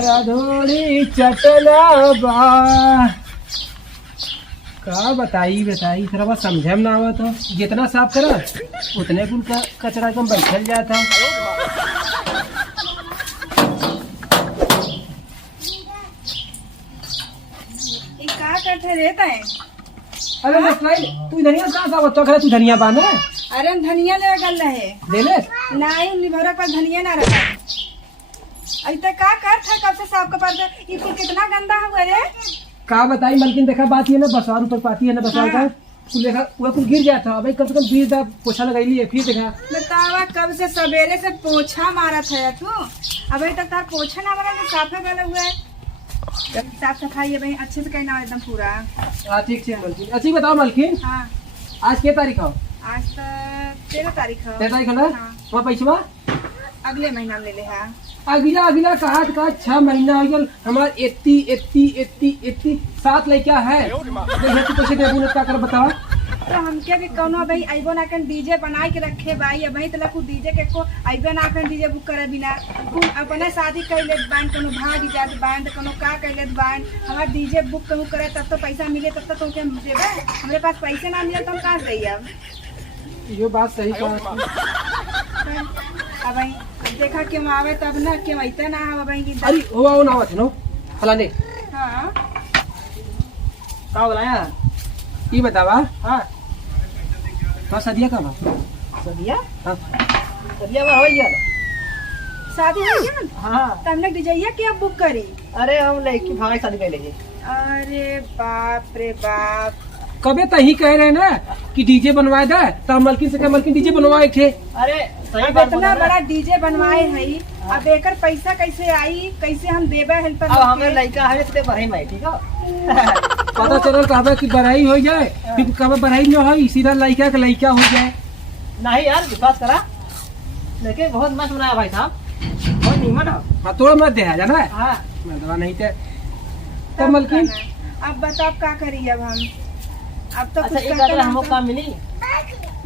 करा धोड़ी चटला बा। का बताई थोड़ा बहुत समझे में ना आवत हो। जितना साफ करा उतने कुल का कचरा कम बैठल जाता। का करते रहता है? अरे तू धनिया कहाँ साफ तो करे? तू धनिया बांधे? अरे हम धनिया ले गल रहे दे ले नहीं लिभर पर धनिया ना रखा। अभी तक का कर था कब से साफ कपड़ा ये फूल कितना गंदा हुआ रे। का बताई मलकिन देखा बात ये ना बसवार ऊपर पाती है ना बसवार का फूल देखा वो फूल गिर जाता है। भाई कम से कम 20 बार पोछा लगाई है फिर देखा बतावा कब से सवेरे से पोछा मारा था तू अभी तक तार पोछा ना मारा साफे गला हुआ है। साफ सफाई है भाई अच्छे से कहना एकदम पूरा। हाँ ठीक है मलकिन। अच्छी बताओ मलकिन हाँ आज क्या तारीख हो? आज तो 13 तारीख है। 13 तारीख है ना? वहाँ पैसा अगले महीना ले ले। हाँ अगला कहा 6 महीना हो गया हमार 80 7 लड़का है। पैसे देबू का कर बताओ तो हम क्या कि कोनो भाई आइबो ना कन डीजे बना के रखे भाई अभी तक को डीजे के को आइबे ना कन डीजे बुक करे बिना अपने शादी कर ले बैंड कोनो भाग जात बैंड कोनो का कर ले बैंड हमार डीजे बुक कहूं करे तब तो पैसा मिले तब तो तुमके देबे। हमरे पास पैसे ना मिले तो हम कहां से अब ये बात सही कहा। अब भाई देखा क्यों आवे तब ना क्यों आइते ना हम भाई की अरे वो ना आवत नो फलाने। हां का बोलाया ये बतावा। हां तो सदिया का बा सदिया। हां सदिया बा हो गया शादी हो गया। हां तुमने डीजे क्या बुक करी? अरे हम लड़की भागे शादी कर लेंगे। अरे बाप रे बाप कबे तही कह रहे ना कि डीजे बनवाए दे तो मलकिन से कह मलकिन डीजे बनवाए थे। अरे अब इतना बड़ा डीजे बनवाए है अब एकर पैसा कैसे आई कैसे हम देबे हेल्पर? अब हमें लड़का है तो बढ़ाई में ठीक है पता चलल कहबे कि बढ़ाई हो जाए फिर कहबे बढ़ाई न हो सीधा लड़का के लड़का हो जाए। नहीं यार विश्वास करा लेकिन बहुत मस्त बनाया भाई साहब बहुत नीमन है। हाँ तोड़ा मत दे जाना है। हाँ दवा नहीं थे तो मलकिन अब बताओ क्या करी अब हम अब तो अच्छा एक अगर हमको काम मिली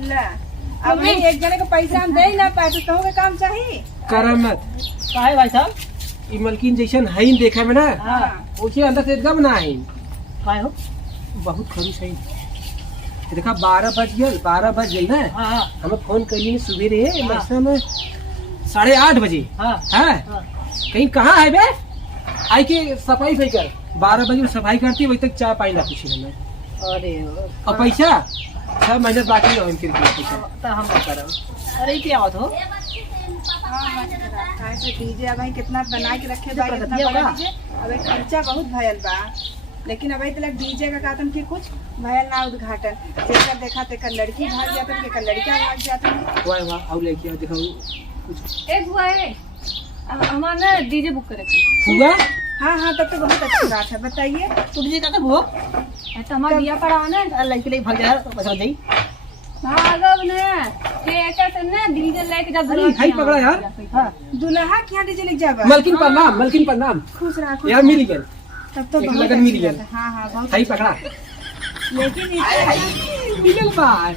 ला अब हम एक जने को पैसा हम दे ना पाए तो के काम चाहिए करम मत काहे भाई साहब ई मलकिन जैसन है देखा में ना। हां ओके अंदर से एकदम ना है काहे हो बहुत खरीस है। देखा 12 बज गई ना। हां हमें फोन करी सुबह रे मस्ता में 8:30 बजे। हां हां कहीं कहां है बे आई के सफाई भाई कर 12 बजे सफाई करती वही तक चाय पानी ना पूछी हमें। अरे और पैसा 6 महीने बाकी है इनके पैसा तो हम करब। अरे क्या बात हो डीजे भाई कितना बना के रखे भाई कितना बड़ा डीजे अबे खर्चा बहुत भयल बा लेकिन अभी तक डीजे का कातन के कुछ भयल ना उद्घाटन जेकर देखा तेकर लड़की भाग जाता तेकर लड़का भाग जाता। वाह वाह और लेके देखो कुछ एक हुआ है हमारा ना डीजे बुक करे हुआ। हाँ हाँ तब तो बहुत अच्छी बात है बताइए। तो डीजे का तो हो तो हमारा दिया पड़ा ना लड़के ले भाग जाए तो बचा दे भागब ना ठेका से ना डीजे लेके जा अरे हाय पकड़ा यार। हां दुल्हा क्या डीजे लेके जाबा? मलकिन प्रणाम खुश रहा यार मिल गया तब तो बहुत लगन मिल गया। हां हां बहुत हाय पकड़ा लेकिन मिल बार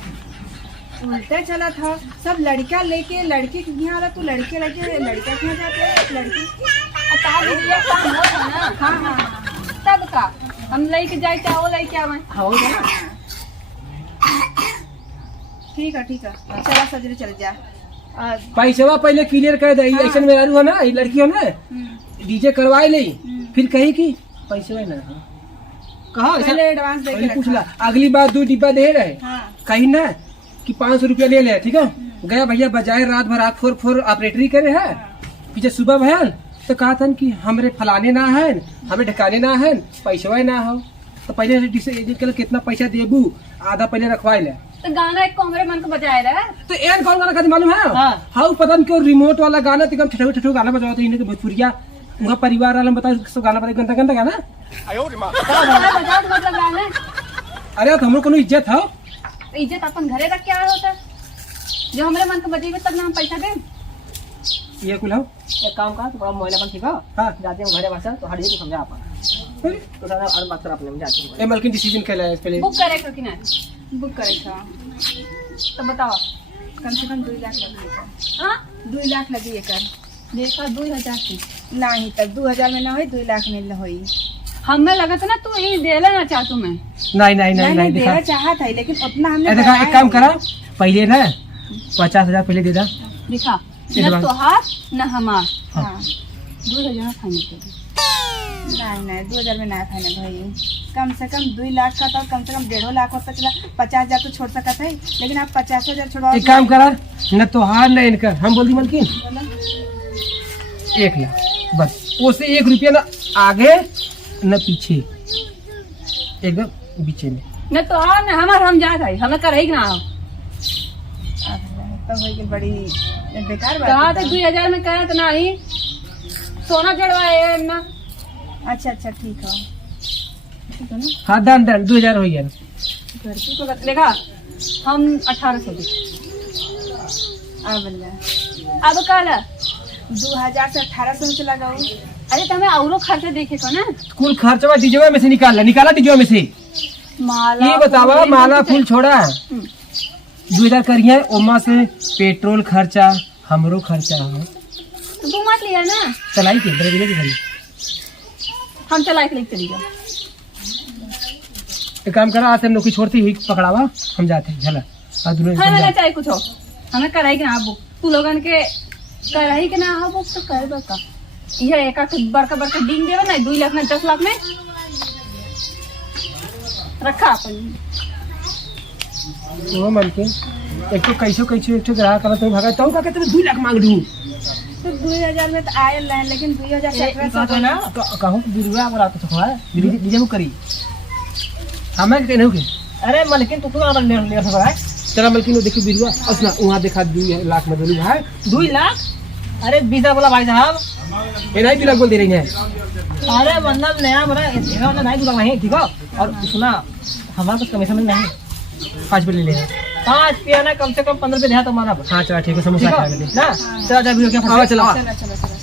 उल्टा चला था सब लड़का लेके लड़के के यहाँ आ तू लड़के लेके लड़का के यहाँ जाते हैं लड़की तार दिया काम हो ना। हाँ हाँ तब का हम लेके जाए चाहे वो लेके आवे हो गया ठीक है चला सजरे चल जा। पैसा पहले क्लियर कर दे ऐसा में है ना ये लड़की हो ना डीजे करवाए ले फिर कही कि पैसा ना कहा पहले एडवांस दे के पूछ ला अगली बार 2 डिब्बा दे रहे हाँ कहीं ना कि 500 रुपया ले ले ठीक है। गया भैया बजाय रात भर आँख फोर ऑपरेटरी करे है पीछे सुबह भैया तो कहा था कि हमरे फलाने ना है हमें ढकाने ना है पैसा ना हो तो पहले कितना पैसा देबू आधा पहले रखवाए ले तो गाना एक कमरे मन को बजाए रहा तो एन कौन गाना खाती मालूम है? हाँ पता नहीं क्यों रिमोट वाला गाना तो एकदम ठठो गाना बजाओ तो इन्हें भोजपुरिया उनका परिवार वाला बताओ सब गाना बजा गंदा गाना। बजाओ तो मतलब गाना अरे तो हम लोग को इज्जत है इज्जत अपन घरे रख के आया होता जो हमारे मन को बजेगा तब ना हम पैसा दें। ये कुल हो एक काम का तो मोबाइल अपन ठीक है। हाँ जाते हैं घरे वासा तो हड़िए को समझा अपन तो सारा और बात कर अपने में जाते हैं। ए मलकिन डिसीजन कैला है पहले बुक करे कि ना बुक करे था तो बताओ कम से कम 2 लाख लगी। हाँ 2 लाख लगी एकर देखा 2000 की नहीं तब 2000 में ना होई 2 लाख में होई। हमें लगा था ना तू ये देला ना चाह तुम्हें। नहीं नहीं नहीं नहीं देना देखा चाहत है लेकिन उतना हमने देखा एक कराया काम नहीं। करा पहले ना 50,000 पहले दे दा। दिखा ये न बात- तोहार न हमार। हाँ 2000 फाइनल कर दे। नहीं 2000 में ना फाइनल भाई। कम से कम 2 लाख का तो कम से कम 1.5 लाख होता चला 50,000 तो छोड़ सकता है लेकिन आप 50,000 छोड़वा। एक काम करा न तोहार न इनकर हम बोल दी मलकिन बोला 1 लाख बस उससे 1 रुपया न आगे न पीछे एकदम बीचे में। न तोहार न हमार हम जात है हमें कर ही ना हो। तो होई कि बड़ी बेकार कहा बात तो है। 2000 में कहत नहीं सोना चढ़वाए ना। अच्छा ठीक है ठीक है ना हाँ दान दान 2000 हो गया। घर की तो देखा हम 1800 दे। अब अब कल 2000 से 1800 में चला जाऊँ। अरे तुम्हें औरो खर्चा देखे को ना। कुल खर्चवा डीजवा में से निकाला डीजवा में से। माला ये बतावा फूल, माला सब फूल छोड़ा हम्म। 2000 करिए ओमा से पेट्रोल खर्चा हमरो खर्चा है तो तू मत लिया ना चलाई के ड्राइवर के घरे। हम चला के लेके चली जाओ। एक काम करा आज से हम नौकरी छोड़ती हुई पकड़ावा हम जाते हैं झला आज दोनों हमें ना समझा। चाहे कुछ हो हमें कराई के ना बुक तू लोगन के कराई के ना हो बुक तो कर बका ये एक बड़का बड़का डिंग देवे ना 2 लाख में 10 लाख में रखा अपन। वो मन के एक तो कैसे एक तो ग्राहक करत तो भागा तो का कहते 2 लाख मांग दूं तो 2000 में तो आयल रहे लेकिन 2000 से 1800 ना कहूँ बिरुआ हमारा तो छुआ डीजे में करी हमें के नहीं के अरे मलकिन तू तो ले सकता है। तेरा मलकिन वो देखी बिरुआ उसना वहां देखा 2 लाख में दोनों भाई 2 लाख अरे 20 बोला भाई साहब। ये नहीं 2 लाख बोल दे रही है। अरे मतलब नया बना इतना वाला नहीं दूंगा नहीं ठीक है। और सुना हमारा कुछ कमीशन नहीं 5 पे ले ले 5 पिया ना कम से कम 15 पे दिया तुम्हारा। हाँ चला ठीक है समोसा ठीक खा है ले ना चलो जब क्या चला चलो चलो चलो